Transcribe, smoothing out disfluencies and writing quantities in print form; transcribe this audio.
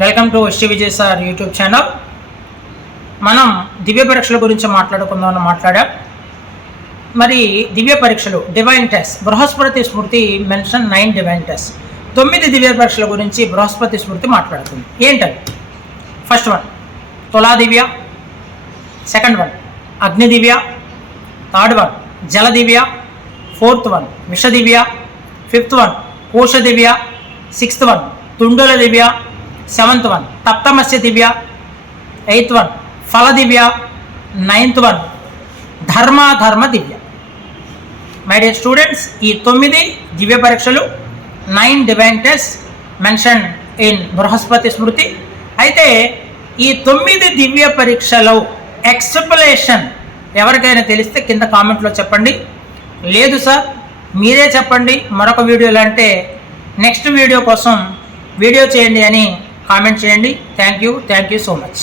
Welcome to Shri Vijay sir YouTube channel. మనం దివ్య పరీక్షల గురించి మాట్లాడుకుందామని మాట్లాడాం. మరి దివ్య పరీక్షలు divine test, Brihaspati Smriti mention 9 divine test. 9 దివ్య పరీక్షల గురించి బృహస్పతి స్మృతి మాట్లాడుతుంది. ఏంటది? ఫస్ట్ వన్ తులా దివ్య, సెకండ్ వన్ అగ్ని దివ్య, థర్డ్ వన్ జల దివ్య, ఫోర్త్ వన్ విష దివ్య, ఫిఫ్త్ వన్ కోశ దివ్య, సిక్స్త్ వన్ తుండుల దివ్య, సెవెంత్ వన్ తప్తమస్య దివ్య, ఎయిత్ వన్ ఫల దివ్య, నైన్త్ వన్ ధర్మ దివ్య. మై డియర్ స్టూడెంట్స్, ఈ 9 దివ్య పరీక్షలు 9 divine test mention in Brihaspati Smriti. అయితే ఈ 9 దివ్య పరీక్షలో ఎక్స్ప్లెనేషన్ ఎవరికైనా తెలిస్తే కింద కామెంట్లో చెప్పండి. లేదు సార్ మీరే చెప్పండి మరొక వీడియోలో అంటే నెక్స్ట్ వీడియో కోసం వీడియో చేయండి అని కామెంట్ చేయండి. Thank you so much.